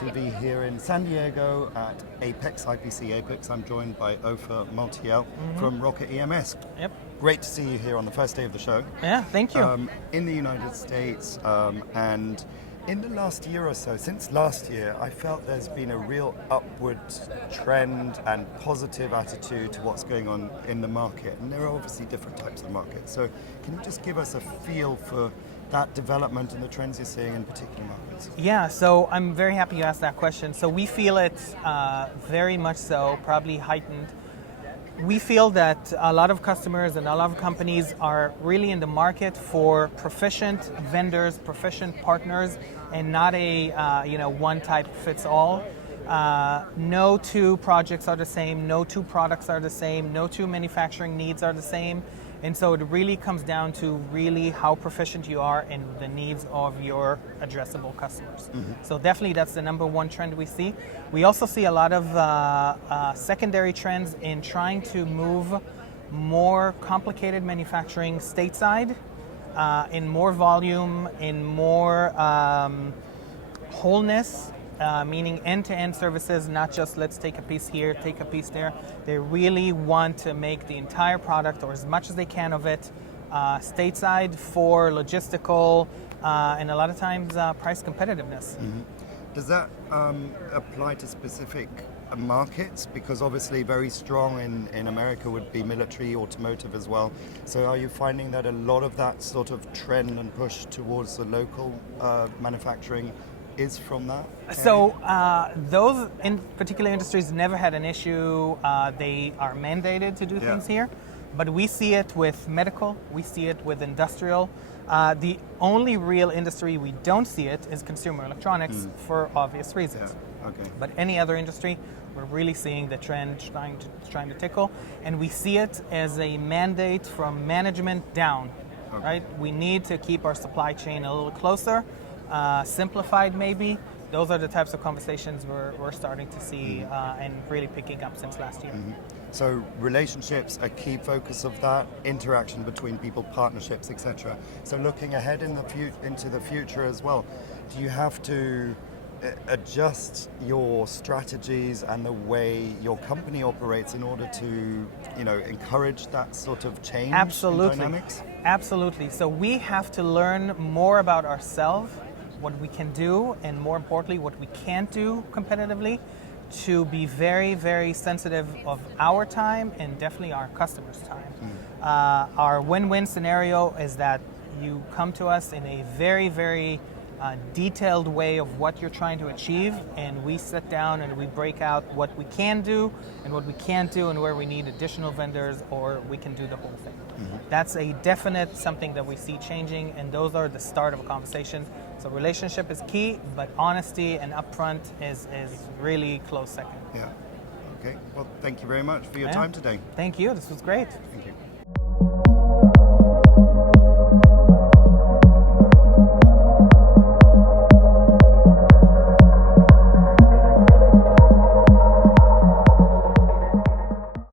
to be here in San Diego at Apex, IPC Apex. I'm joined by Ofer Maltiel from Rocket EMS. Yep. Great to see you here on the first day of the show. Yeah, thank you. In the United States, and in the last year or so, since last year, I felt there's been a real upward trend and positive attitude to what's going on in the market. And there are obviously different types of markets. So can you just give us a feel for that development and the trends you're seeing in particular markets? Yeah, so I'm very happy you asked that question. So we feel it very much so, probably heightened. We feel that a lot of customers and a lot of companies are really in the market for proficient vendors, proficient partners, and not a one type fits all. No two projects are the same, no two products are the same, no two manufacturing needs are the same. And so it really comes down to really how proficient you are in the needs of your addressable customers. So definitely that's the number one trend we see. We also see a lot of secondary trends in trying to move more complicated manufacturing stateside, in more volume, in more wholeness. Meaning end-to-end services, not just let's take a piece here, take a piece there. They really want to make the entire product, or as much as they can of it, stateside for logistical and a lot of times price competitiveness. Does that apply to specific markets? Because obviously very strong in America would be military, automotive as well. So are you finding that a lot of that sort of trend and push towards the local manufacturing is from that? So those in particular industries never had an issue. They are mandated to do things here, but we see it with medical, we see it with industrial. The only real industry we don't see it is consumer electronics for obvious reasons. Yeah. Okay. But any other industry, we're really seeing the trend trying to tickle, and we see it as a mandate from management down. Okay. Right? We need to keep our supply chain a little closer. Simplified maybe. Those are the types of conversations we're starting to see and really picking up since last year. So relationships, a key focus of that, interaction between people, partnerships, etc. So looking ahead into the future as well, do you have to adjust your strategies and the way your company operates in order to, encourage that sort of change in dynamics? Absolutely. So we have to learn more about ourselves, what we can do, and more importantly, what we can't do competitively, to be very, very sensitive of our time and definitely our customers' time. Our win-win scenario is that you come to us in a very, very detailed way of what you're trying to achieve, and we sit down and we break out what we can do and what we can't do and where we need additional vendors, or we can do the whole thing. That's a definite something that we see changing, and those are the start of a conversation. So relationship is key, but honesty and upfront is really close second. Yeah. Okay. Well, thank you very much for your time today. Thank you. This was great. Thank you.